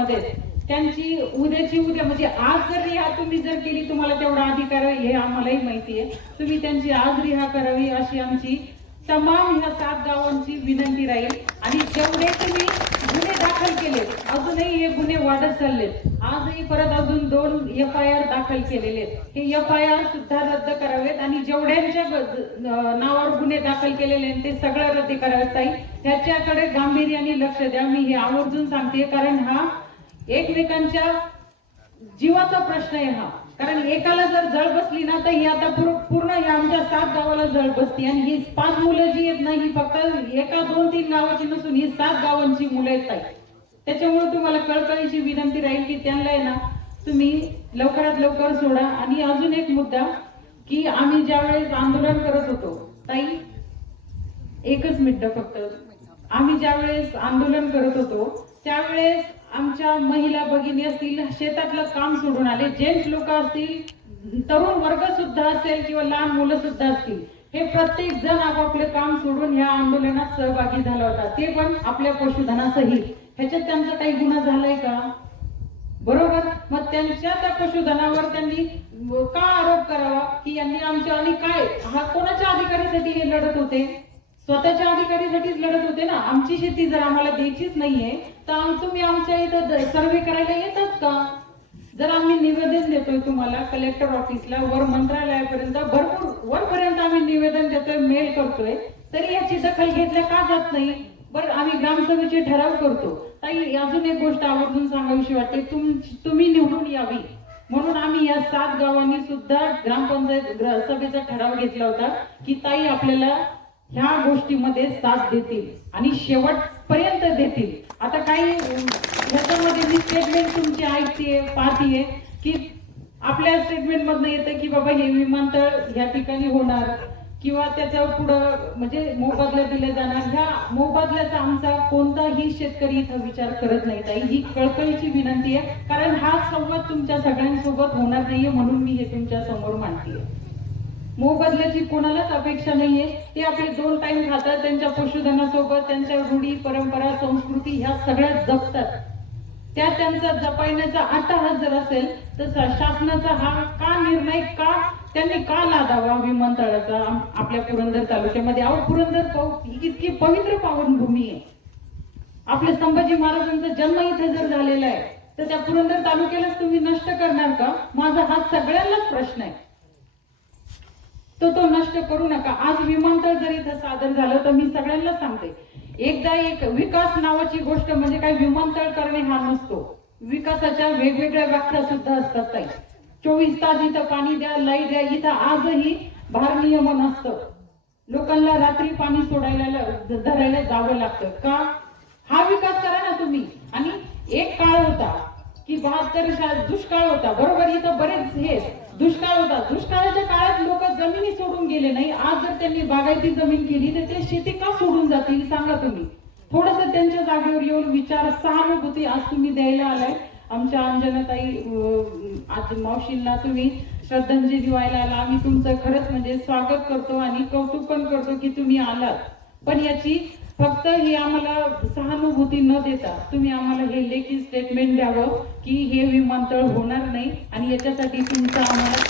मध्ये. त्यांची उद्याची उद्या म्हणजे आज जर रिहा तुम्ही जर केली तुम्हाला तेवढा अधिकार हे आम्हालाही माहिती आहे. तुम्ही त्यांची आज रिहा करावी अशी आमची तमाम ह्या सात गावांची विनंती राहील. आणि जेवढे तुम्ही गुन्हे दाखल केले अजूनही हे गुन्हे वाढत चाललेत. आजही परत अजून दोन एफ आय आर दाखल केलेले आहेत. हे एफ आय आर सुद्धा रद्द करावेत. आणि जेवढ्यांच्या नावावर गुन्हे दाखल केलेले आहेत ते सगळं रद्द करावेत ताई. त्याच्याकडे गांभीर्याने लक्ष द्या. मी हे आवर्जून सांगते कारण हा एकमेकांच्या जीवाचा प्रश्न आहे हा. कारण एकाला जर जळ बसली ना तर ही आता पूर्ण या आमच्या सात गावाला जळ बसती. आणि ही पाच मुलं जी आहेत ना ही फक्त एका दोन तीन गावाची नसून ही सात गावांची मुलं आहेत ताई. त्याच्यामुळे तुम्हाला कळकळीची विनंती राहील की त्यांना आहे ना तुम्ही लवकरात लवकर सोडा. आणि अजून एक मुद्दा की आम्ही ज्यावेळेस आंदोलन करत होतो ताई एकच मिनिट फक्त. आम्ही ज्यावेळेस आंदोलन करत होतो त्यावेळेस आमच्या महिला भगिनी असतील शेतातलं काम सोडून आले जेंट्स लोक असतील तरुण वर्ग सुद्धा असेल किंवा लहान मुलं सुद्धा असतील हे प्रत्येक जण आपापले काम सोडून ह्या आंदोलनात सहभागी झाला होता. ते पण आपल्या पशुधनासहित ह्याच्यात त्यांचा काही गुन्हा झालाय का? बरोबर? मग त्यांच्या त्या पशुधनावर त्यांनी का आरोप करावा? की यांनी आमच्या आणि काय? हा कोणाच्या अधिकारीसाठी हे लढत होते? स्वतःच्या अधिकारीसाठीच लढत होते ना? आमची शेती जर आम्हाला द्यायचीच नाहीये तर आम- तुम्ही आमच्या इथं सर्वे करायला येतात का? जर आम्ही निवेदन देतोय तुम्हाला कलेक्टर ऑफिसला वर मंत्रालयापर्यंत भरपूर वरपर्यंत आम्ही निवेदन देतोय मेल करतोय तरी याची दखल घेतल्या का जात नाही? बरं आम्ही ग्रामसभेचे ठराव करतो. ताई अजून एक गोष्ट आवर्जून सांगावीशी वाटते. तुम तुम्ही निवडून यावी. म्हणून आम्ही या सात गावांनी सुद्धा ग्रामपंचायत सभेचा ठराव घेतला होता की ताई आपल्याला ह्या गोष्टीमध्ये साथ देतील आणि शेवटपर्यंत देतील. आता काही अं, ह्याच्यामध्ये मी स्टेटमेंट तुमची ऐकते पाहतीये की आपल्या स्टेटमेंट मधनं येतं की बाबा हे विमानतळ ह्या ठिकाणी होणार किंवा त्याच्या पुढं म्हणजे मोबदला दिले जाणार. ह्या मोबदल्याचा आमचा कोणताही शेतकरी इथं विचार करत नाही ताई. ही कळकळीची विनंती आहे. कारण हा संवाद तुमच्या सगळ्यांसोबत होणार नाहीये म्हणून मी हे तुमच्यासमोर मांडते मोबदल्याची कोणालाच अपेक्षा नाहीये. ते आपले दोन टाइम खातात त्यांच्या पशुधनासोबत त्यांच्या रूढी परंपरा संस्कृती ह्या सगळ्या जपतात. त्या त्यांचा जपायण्याचा अट्टहास जर असेल तर शासनाचा हा का निर्णय का त्यांनी का लादावा विमानतळाचा? आपल्या पुरंदर तालुक्यामध्ये. अहो पुरंदर पाऊ- ही इतकी पवित्र पावनभूमी आहे. आपल्या संभाजी महाराजांचा जन्म इथे जर झालेला आहे तर त्या पुरंदर तालुक्यालाच तुम्ही नष्ट करणार का? माझा हा सगळ्यांनाच प्रश्न आहे. तो तो नष्ट करू नका. आज विमानतळ जर इथं सादर झालं तर मी सगळ्यांना सांगते. एकदा एक विकास नावाची गोष्ट म्हणजे काय? विमानतळ करणे हा नसतो. विकासाच्या वेगवेगळ्या व्याख्या सुद्धा असतात ताई. चोवीस तास इथं पाणी द्या लाइट द्या. इथं आजही भारनियमन असतं. लोकांना रात्री पाणी सोडायला धरायला जावं लागतं. का? हा विकास करा ना तुम्ही. आणि एक काळ होता की बहात्तर शा- दुष्काळ होता. बरोबर? इथं बरेच हे दुष्काळ होता. दुष्काळाच्या काळात लोक जमिनी सोडून गेले नाही. आज जर त्यांनी बागायती जमीन केली तर ते शेती का सोडून जातील? सांगा तुम्ही. थोडस त्यांच्या जागेवर येऊन विचार सहानुभूती आज तुम्ही द्यायला आलाय. आमच्या अंजनाताई आज मावशींना तुम्ही श्रद्धांजली व्हायला आला. आम्ही तुमचं खरंच म्हणजे स्वागत करतो आणि कौतुक पण करतो की तुम्ही आलात. पण याची फक्त हे आम्हाला सहानुभूती न देता तुम्ही आम्हाला हे लेखी स्टेटमेंट द्यावं की हे विमानतळ होणार नाही आणि याच्यासाठी तुमचं आम्हाला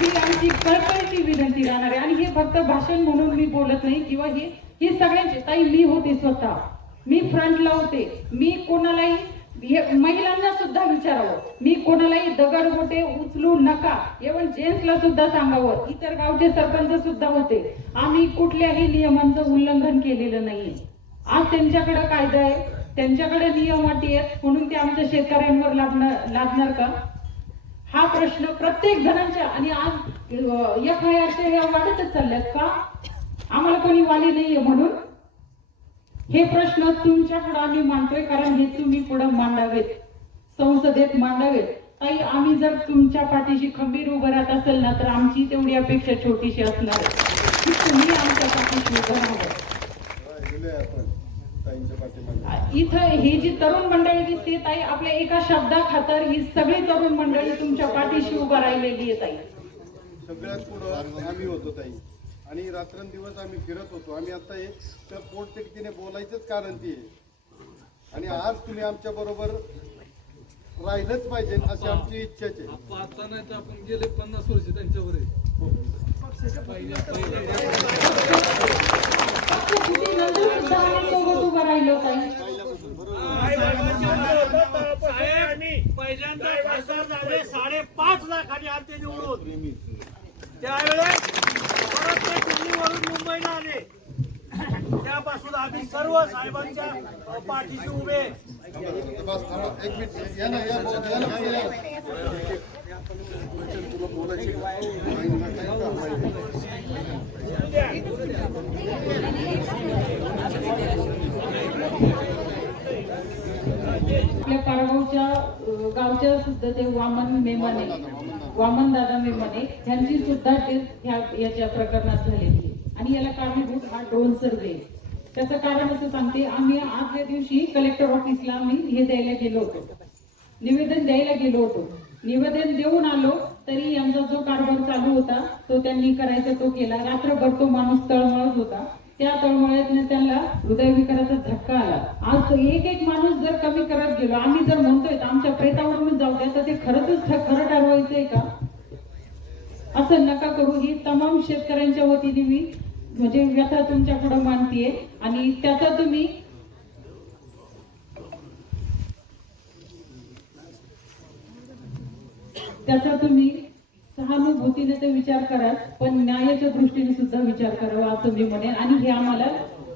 ही आमची कळकळीची विनंती राहणार आहे. आणि हे फक्त भाषण म्हणून मी बोलत नाही. किंवा हे ही सगळ्यांची ताई मी होते स्वतः. मी फ्रंटला होते. मी कोणालाही महिलांना सुद्धा विचारावं. मी कोणालाही दगड दगडगोटे उचलू नका. एवढं जेंट्सला सुद्धा सांगावं. इतर गावचे सरपंच सुद्धा होते. आम्ही कुठल्याही नियमांचं उल्लंघन केलेलं नाहीये आज त्यांच्याकडे कायदा आहे. त्यांच्याकडे नियम अटी आहेत. म्हणून ते आमच्या शेतकऱ्यांवर लादणार लादणार का? हा प्रश्न प्रत्येक जणांच्या आणि आज एफ आय आरच्या वाढतच चालल्यात का? आम्हाला कोणी वाली नाहीये म्हणून. हे प्रश्न तुमच्याकडे आम्ही मांडतोय कारण हे तुम्ही पुढे मांडावेत. संसदेत मांडावेत. ताई आम्ही जर तुमच्या पाठीशी खंबीर उभं राहत असेल ना तर आमची तेवढी अपेक्षा छोटीशी असणार की तुम्ही आमच्या पाठीशी उभं राहावं. इथं ही जी तरुण मंडळी दिसते ताई आपल्या एका शब्दा खातर ही सगळी तरुण मंडळी तुमच्या पाठीशी उभं राहिलेली आहे ताई. सगळ्यात पुढं आम्ही होतो ताई. आणि रात्रंदिवस आम्ही फिरत होतो. आम्ही आता हे त्या पोटतिडकीने बोलायचंच कारण ते आहे. आणि आज तुम्ही आमच्या बरोबर राहिलंच पाहिजे अशी आमची इच्छाच आहे. आता नाही तर आपण गेले पन्नास वर्ष त्यांच्यावर आहे. पहिल्यांदा खासदार झाले साडेपाच लाखांनी आलते निवडून. त्यावेळेस परत ते दिल्लीवरून मुंबईला आले त्यापासून आम्ही सर्व साहेबांच्या पाठीशी उभे. आपल्या पारगावच्या गावच्या सुद्धा ते वामन मेमाने वामन दादा मेमाने यांची सुद्धा डेथ ह्या याच्या प्रकरणात झालेली आणि याला कारणीभूत हा ड्रोन सर्वे त्याचं कारण असं सांगते आम्ही आजल्या दिवशी कलेक्टर ऑफिसला आम्ही हे द्यायला गेलो होतो. निवेदन द्यायला गेलो होतो. निवेदन देऊन आलो तरी यांचा जो कारभार चालू होता तो त्यांनी करायचा तो केला. रात्रभर तो माणूस तळमळत होता. त्या तळमळ्यातनं त्यांना हृदयविकाराचा धक्का आला. आज तो एक एक माणूस जर कमी करत गेलो आम्ही जर म्हणतोय तर आमच्या प्रेतावरून जाऊ द्या तर ते खरंच खरं ठरवायचंय का? असं नका करू. ही तमाम शेतकऱ्यांच्या वतीने मी म्हणजे व्यथा तुमच्यापुढे आणि त्याचा तुम्ही त्याचा तुम्ही सहानुभूतीने ते विचार करा पण न्यायाच्या दृष्टीने सुद्धा विचार करावा असं मी म्हणेन. आणि हे आम्हाला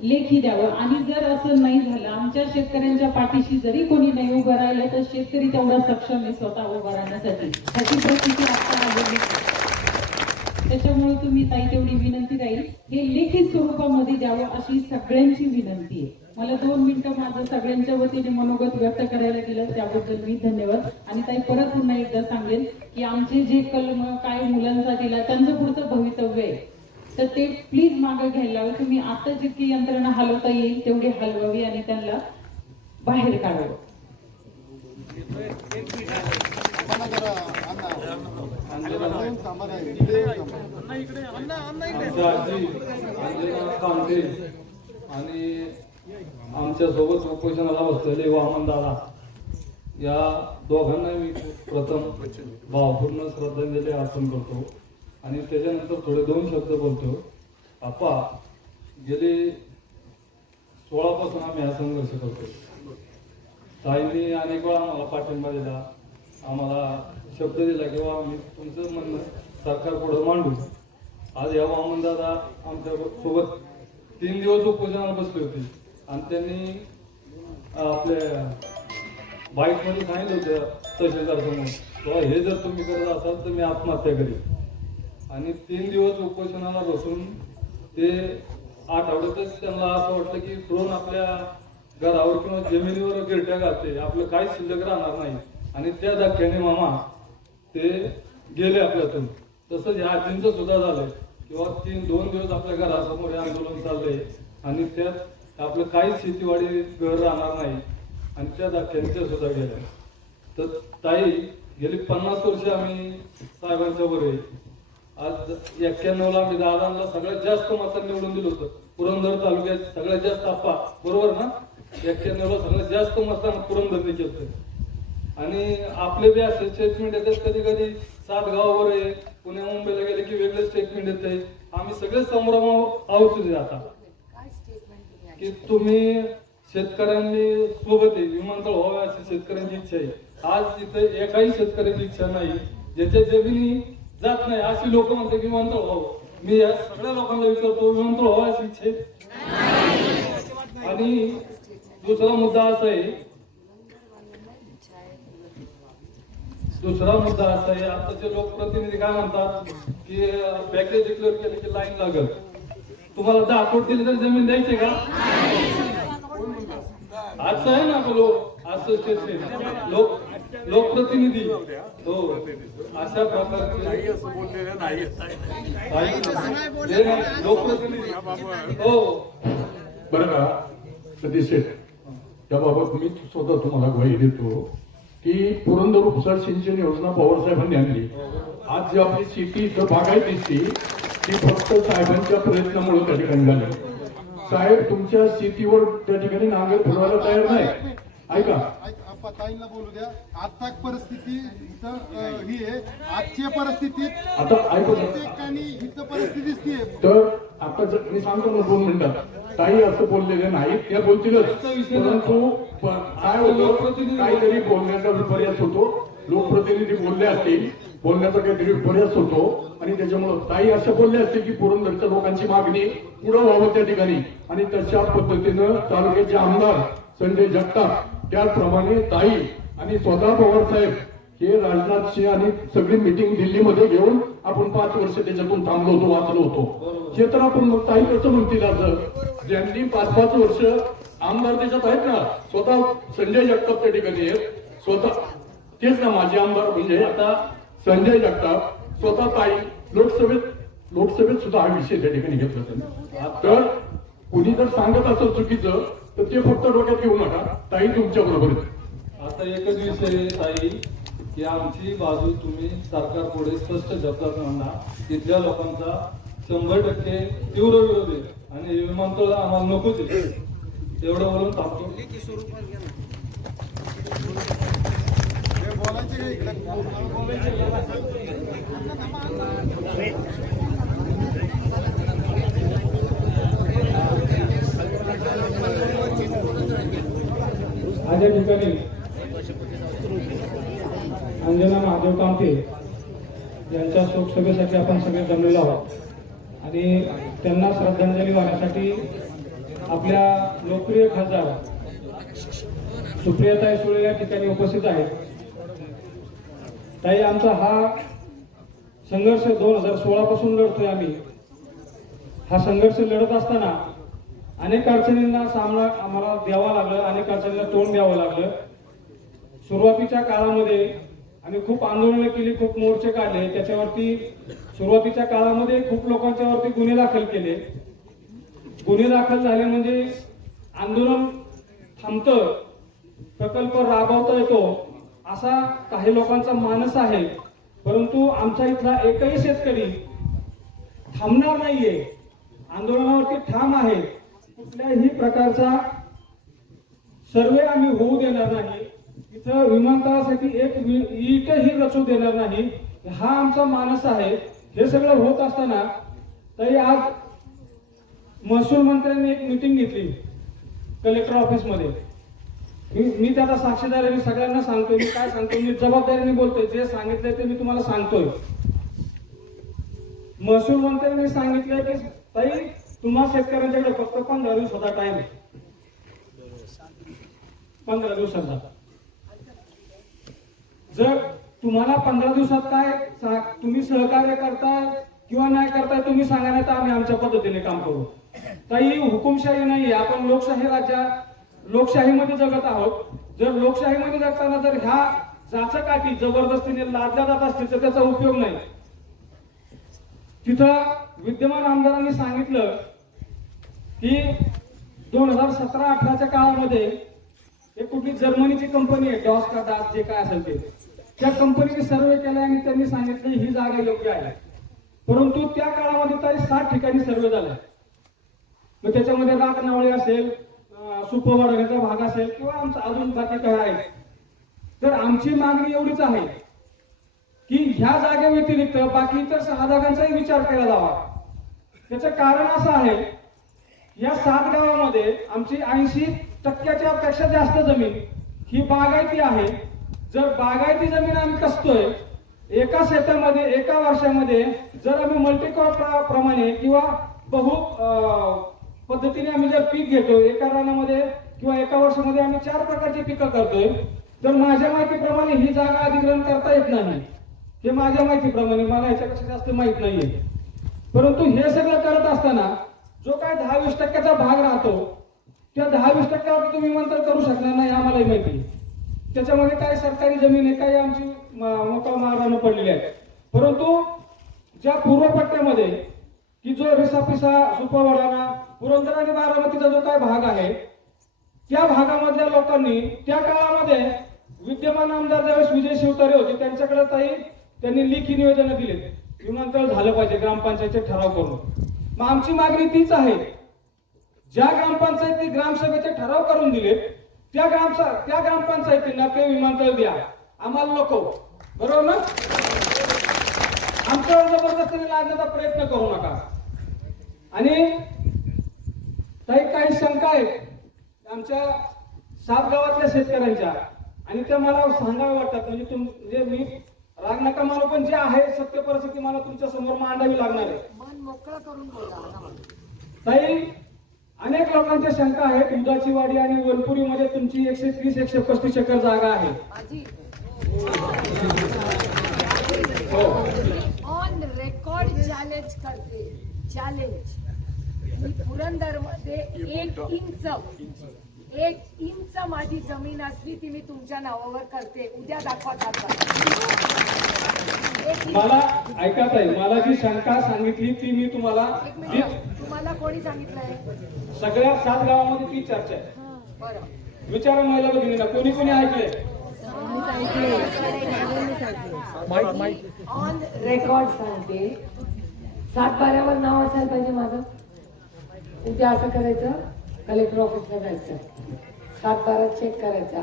लेखी द्यावं. आणि जर असं नाही झालं आमच्या शेतकऱ्यांच्या पाठीशी जरी कोणी नाही उभं राहिलं तर शेतकरी तेवढा सक्षम आहे स्वतः उभं राहण्यासाठी. त्याची प्रसिद्धी आता आलेली त्याच्यामुळे तुम्ही ताई तेवढी विनंती राहील. हे लेखी स्वरूपामध्ये द्यावं अशी सगळ्यांची विनंती आहे. मला दोन मिनिटं माझं सगळ्यांच्या वतीने मनोगत व्यक्त करायला दिलं त्याबद्दल मी धन्यवाद. आणि ताई परत पुन्हा एकदा सांगेन की आमचे जे कलम काय मुलांचा दिला त्यांचं पुढचं भवितव्य आहे. तर ते प्लीज मागं घ्यायला हवं तुम्ही आता जितकी यंत्रणा हलवता येईल तेवढी हलवावी आणि त्यांना बाहेर काढावं. आणि आमच्यासोबत उपोषणाला बसलेले वामन दादा या दोघांना मी प्रथम भावपूर्ण श्रद्धांजली अर्पण करतो आणि त्याच्यानंतर थोडे दोन शब्द बोलतो आपा गेले सोळापासून आम्ही हा संघर्ष करतो ताईंनी अनेक वेळा आम्हाला पाठिंबा दिला आम्हाला शब्द दिला की आम्ही तुमचं म्हणणं सरकार पुढे मांडू आज या वामनदादा आमच्यासोबत तीन दिवस उपोषणाला बसले होते. आणि त्यांनी आपल्या बाईकमध्ये सांगितलं होतं तहसीलदार समोर किंवा हे जर तुम्ही करत असाल तर मी आत्महत्या करेन. आणि तीन दिवस उपोषणाला बसून ते आठवड्यातच त्यांना असं वाटतं की ड्रोन आपल्या घरावर किंवा जमिनीवर गिरट्या घालते आपलं काहीच शिल्लक राहणार नाही. आणि त्या धक्क्याने मामा ते गेले आपल्यातून. तसंच ह्या आजींचं सुद्धा झालंय. किंवा तीन दोन दिवस आपल्या घरासमोर हे आंदोलन चाललंय. आणि त्यात आपलं काहीच शेतीवाडी घर राहणार नाही. आणि त्या त्यांच्या सुद्धा गेल्या तर ताई गेली पन्नास वर्ष आम्ही साहेबांच्या वर आज एक्क्याण्णवला आम्ही दादांना सगळ्यात जास्त मतांनी निवडून दिलं होतं. पुरंदर तालुक्यात सगळ्यात जास्त आप्पा. बरोबर ना? एक्क्याण्णवला सगळ्यात जास्त मतदान पुरंदरने केलं आणि आपले बी असे स्टेटमेंट येतात कधी कधी सात गावावर आहे पुण्या मुंबईला गेले की वेगळे स्टेटमेंट येते. आम्ही सगळे संभ्रमावर आहोत आता. की तुम्ही शेतकऱ्यांनी सोबत आहे विमानतळ व्हावे अशी शेतकऱ्यांची इच्छा आहे. आज इथे एकाही शेतकऱ्याची इच्छा नाही. ज्याच्या जमिनी जात नाही अशी लोक म्हणतात की विमानतळ व्हावं. मी या सगळ्या लोकांना विचारतो विमानतळ व्हावं अशी इच्छा आहे? आणि दुसरा मुद्दा असा आहे दुसरा मुद्दा असा आहे आताचे लोकप्रतिनिधी काय म्हणतात की पॅकेज डिक्लेअर केले की लाईन लागल. तुम्हाला दहा कोट दिली तर जमीन द्यायची का? असं आहे ना लोक असोसिएशन लोक लोकप्रतिनिधी हो अशा प्रकारचे. जे ना, लोकप्रतिनिधी हो. बरं का सतीश शेठ मी स्वतः तुम्हाला ग्वाही देतो. की पुरंदर उपसा सिंचन योजना पवारसाहेबांनी आणली. आज जी आपली शेती इथं बागायत दिसते ती फक्त साहेबांच्या प्रयत्नामुळे त्या ठिकाणी झाली. साहेब तुमच्या शेतीवर त्या ठिकाणी नांगर फिरवायला तयार नाही. ऐका ताईंना बोलू द्या. आता परिस्थिती इथं ही आहे. आजच्या परिस्थितीत आता ऐकू. प्रत्येकाने इथं परिस्थितीच ती आहे तर आता जर- मी सांगतो ना दोन मिनिटात काही असं बोललेले नाही. त्या बोलतीलच परंतु प- काय होतं? काहीतरी बोलण्याचा विपर्यास होतो. लोकप्रतिनिधी बोलले असतील. बोलण्याचा काहीतरी विपर्यास होतो. आणि त्याच्यामुळं ताई असं बोलले असतील की पुरंदरच्या लोकांची मागणी पुढं व्हावं त्या ठिकाणी. आणि तशा पद्धतीनं तालुक्याचे आमदार संजय जगताप त्याचप्रमाणे ताई आणि स्वतः पवार साहेब हे राजनाथ सिंह आणि सगळी मिटिंग दिल्लीमध्ये घेऊन आपण पाच वर्ष त्याच्यातून थांबलो होतो वाचलो होतो. हे तर आपण मग ताई कसं म्हणतील असं ज्यांनी पाच पाच वर्ष आमदार त्याच्यात आहेत ना स्वतः संजय जगताप त्या ठिकाणी आहेत. स्वतः तेच ना माझे आमदार म्हणजे आता संजय जगताप स्वतः ताई लोकसभेत लोकसभेत सुद्धा हा विषय त्या ठिकाणी घेतला तर कुणी जर सांगत असेल चुकीचं तर ते फक्त डोक्यात घेऊ नका. ताई तुमच्या बरोबर आता एकच विषय आहे, ताई की आमची बाजू तुम्ही सरकार पुढे स्पष्ट शब्दात म्हणा तिथल्या लोकांचा शंभर टक्के तीव्र विरोध आहे आणि विमानतळ आम्हाला नकोच आहे एवढं बोलून थांबतो. हे बोलायचे का इकडे आज या ठिकाणी अंजना महादेव कामते यांच्या शोकसभेसाठी आपण सगळे जमलेलो आहोत. आणि त्यांना श्रद्धांजली वाहण्यासाठी आपल्या लोकप्रिय खासदार सुप्रियाताई सुळे या ठिकाणी उपस्थित आहेत. ताई आमचा हा संघर्ष दोन हजार सोळा पासून लढतोय आम्ही. हा संघर्ष लढत असताना अनेक अडचणींना सामना आम्हाला द्यावा लागलं अनेक अडचणींना तोंड द्यावं लागलं. सुरुवातीच्या काळामध्ये आम्ही खूप आंदोलनं केली खूप मोर्चे काढले. त्याच्यावरती सुरुवातीच्या काळामध्ये खूप लोकांच्या वरती गुन्हे दाखल केले. गुन्हे दाखल झाले म्हणजे आंदोलन थांबतं प्रकल्प राबवता येतो असा काही लोकांचा मानस आहे. परंतु आमच्या इथला एकही शेतकरी थांबणार नाहीये. आंदोलनावरती ठाम आहे. कुठल्याही प्रकारचा सर्वे आम्ही होऊ देणार नाही. इथं विमानतळासाठी एक ईटही रचू देणार नाही. हा आमचा मानस आहे. हे सगळं होत असताना तरी आज महसूल मंत्र्यांनी एक मिटिंग घेतली कलेक्टर ऑफिसमध्ये मी मी त्याचा साक्षीदार आहे मी सगळ्यांना सांगतोय. मी काय सांगतोय? मी जबाबदारीने बोलतोय. जे सांगितलंय ते मी तुम्हाला सांगतोय. महसूल मंत्र्यांनी सांगितलंय की ताई तुम्हा शेतकऱ्यांच्याकडे फक्त पंधरा दिवसाचा टाइम आहे. पंधरा दिवसाचा. जर तुम्हाला पंधरा दिवसात काय तुम्ही सहकार्य करताय किंवा नाही करताय तुम्ही सांगा नाही तर आम्ही आमच्या पद्धतीने काम करू. काही हुकुमशाही नाही आपण लोकशाही राज्या लोकशाहीमध्ये जगत आहोत. जर लोकशाहीमध्ये जगताना जर ह्या जाचकाठी जबरदस्तीने लादल्या जात असतील तर त्याचा उपयोग नाही. तिथं विद्यमान आमदारांनी सांगितलं की दोन हजार सतरा अठराच्या काळामध्ये एक कुठली जर्मनीची कंपनी आहे डॉस का डास जे काय असेल ते. त्या कंपनीने सर्वे केला आणि त्यांनी सांगितलं ही जागा योग्य आहे. परंतु त्या काळामध्ये तरी सात ठिकाणी सर्वे झाला मग त्याच्यामध्ये राखनावळी असेल सुपवाडण्याचा भाग असेल किंवा आमचा अजून बाकी काय आहे. तर आमची मागणी एवढीच आहे की ह्या जागे व्यतिरिक्त बाकी इतर सहा जागांचाही विचार केला जावा त्याचं कारण असं आहे या सात गावामध्ये आमची ऐंशी टक्क्याच्या पेक्षा जास्त जमीन ही बागायती आहे. जर बागायती जमीन आम्ही कसतोय एका शेतामध्ये एका वर्षामध्ये जर आम्ही मल्टीक्रॉप प्रमाणे किंवा बहु पद्धतीने आम्ही जर पीक घेतो एका रानामध्ये किंवा एका वर्षामध्ये आम्ही चार प्रकारची पिकं करतोय तर माझ्या माहितीप्रमाणे ही जागा अधिग्रहण करता येत नाही. हे माझ्या माहितीप्रमाणे मला याच्यापेक्षा जास्त माहीत नाहीये. परंतु हे सगळं करत असताना जो काय दहा वीस टक्क्याचा भाग राहतो त्या दहा वीस टक्क्यावर तुम्ही मंत्र करू शकणार नाही आम्हालाही माहिती त्याच्यामध्ये काय सरकारी जमीन आहे काही आमची मोठा मोकळ मारानं पडलेली आहे परंतु ज्या पूर्वपट्ट्यामध्ये की जो रिसापिसा सुपवाडाना पुरंदर आणि बारामतीचा जो काय भाग आहे त्या भागामधल्या लोकांनी त्या काळामध्ये विद्यमान आमदार ज्यावेळेस विजय शिवतारे होते त्यांच्याकडे काही त्यांनी लेखी निवेदन दिले विमानतळ झालं पाहिजे ग्रामपंचायतचे ठराव करून. मग आमची मागणी तीच आहे. ज्या ग्रामपंचायती ग्रामसभेचे ठराव करून दिले त्या ग्राम त्या ग्रामपंचायतींना ते विमानतळ द्या. आम्हाला नको. बरोबर ना? आमच्यावर जबरदस्तीने लादण्याचा प्रयत्न करू नका. आणि काही काही शंका आहेत आमच्या सात गावातल्या शेतकऱ्यांच्या. आणि त्या मला सांगाव्या वाटतात. म्हणजे तुम म्हणजे मी राग नका मला पण जे आहे सत्य परिस्थिती मला तुमच्यासमोर मांडावी लागणार आहे. मन मोकळं करून बोला ताई अनेक लोकांच्या शंका आहेत. दुधाची वाडी आणि वनपुरीमध्ये तुमची एकशे तीस एकशे पस्तीस एकर जागा आहे. ऑन रेकॉर्ड चॅलेंज करते. चॅलेंज पुरंदरमध्ये एक इंच एक इंच माझी जमीन असली ती मी तुमच्या नावावर करते. उद्या दाखवा. मला ऐका ताई मला जी शंका सांगितली ती मी तुम्हाला एक जी मिनिट तुम्हाला कोणी सांगितलंय? सगळ्या सात गावामध्ये ती चर्चा आहे. बरं. विचारा महिला भगिनींना कोणी कोणी ऐकले ऑन रेकॉर्ड सांगते. सात बाऱ्यावर नाव असायला पाहिजे माझं. उद्या असं करायचं. कलेक्टर ऑफिसला जायचं सात बारा चेक करायचा.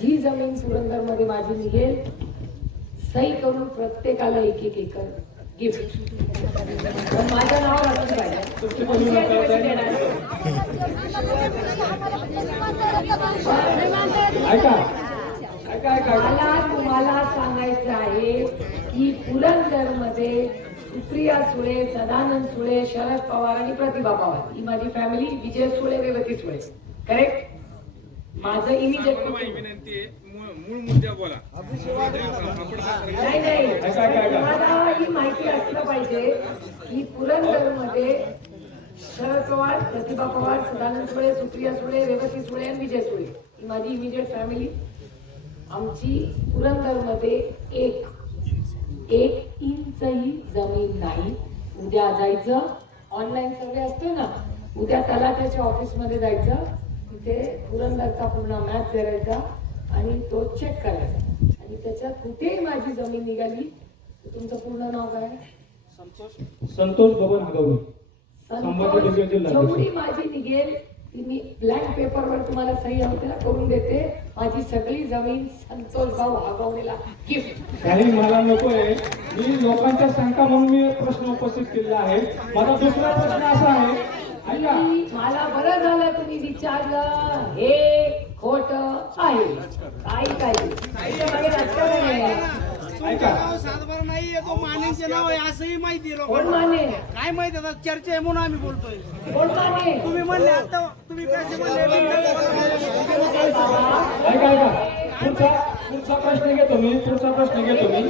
जी जमीन सुरंदरमध्ये माझी निघेल सही करून प्रत्येकाला एक एक एकर गिफ्ट पण माझं नाव पाहिजे. ऐका. मला तुम्हाला सांगायचं आहे की पुरंदरमध्ये सुप्रिया सुळे सदानंद सुळे शरद पवार आणि प्रतिभा पवार. ही माझी फॅमिली विजय सुळे रेवती सुळे. करेक्ट माझं इमिजिएट विनंती आहे मूळ मुद्दा बोला. नाही नाही. तुम्हाला ही माहिती असलं पाहिजे की पुरंदरमध्ये शरद पवार प्रतिभा पवार सदानंद सुळे सुप्रिया सुळे रेवती सुळे आणि विजय सुळे. ही माझी इमिजिएट फॅमिली आमची पुरंदरमध्ये एक एक इंचही जमीन नाही. उद्या जायचं. ऑनलाईन सर्वे असतो ना. उद्या तलाट्याच्या ऑफिसमध्ये जायचं. तिथे पुरंदरचा पूर्ण मॅप करायचा आणि तो चेक करायचा. आणि त्याच्यात कुठेही माझी जमीन निघाली तुमचं पूर्ण नाव काय? संतोष. बबन हगवणे जेवढी माझी निघेल ती मी ब्लँक पेपरवर तुम्हाला सही त्याला करून देते. माझी सगळी जमीन संतोष भाऊ हगवणेला गिफ्ट काही मला नको आहे मी लोकांच्या शंका म्हणून मी एक प्रश्न उपस्थित केलेला आहे. माझा दुसरा प्रश्न असा आहे मला बरं झालं तुम्ही विचारलं. हे खोट आहे. काही काही. राजकारण आहे. ऐका सातबार नाही तो मानेचे नाव आहे असंही माहिती आहे माने काय माहिती आता चर्चा आहे म्हणून आम्ही बोलतोय. तुम्ही म्हणले आता तुम्ही कसे म्हणले ऐका ऐका. पुढचा पुढचा प्रश्न घेतो मी पुढचा प्रश्न घेतो मी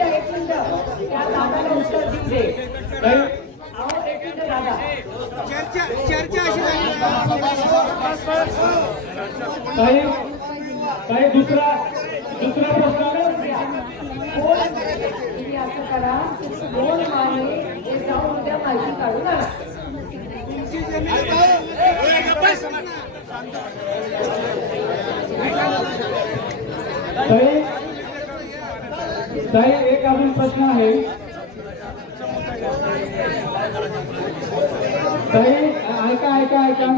चर्चा चर्चा अशी झाली काही काही दुसरा दुसरा प्रश्न कोण तुम्ही असं करा दोन माने हे जाऊन उद्या माहिती काढू आणा. एक अजून प्रश्न आहे. ताई ऐका ऐका ऐका.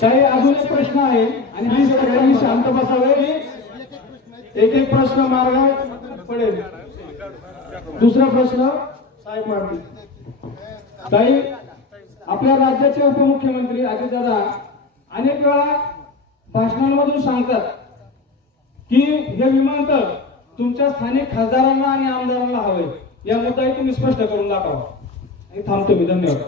ताई अजून एक प्रश्न आहे. आणि प्लीज सगळ्यांनी शांत बसावे. एक एक प्रश्न मार्ग पडेल. दुसरा प्रश्न साहेब मांडली साहेब आपल्या राज्याचे उपमुख्यमंत्री अजित दादा अनेक वेळा भाषणांमधून सांगतात की हे विमानतळ तुमच्या स्थानिक खासदारांना आणि आमदारांना हवे. या मुद्दाही तुम्ही स्पष्ट करून दाखवा. आणि थांबतो मी. धन्यवाद.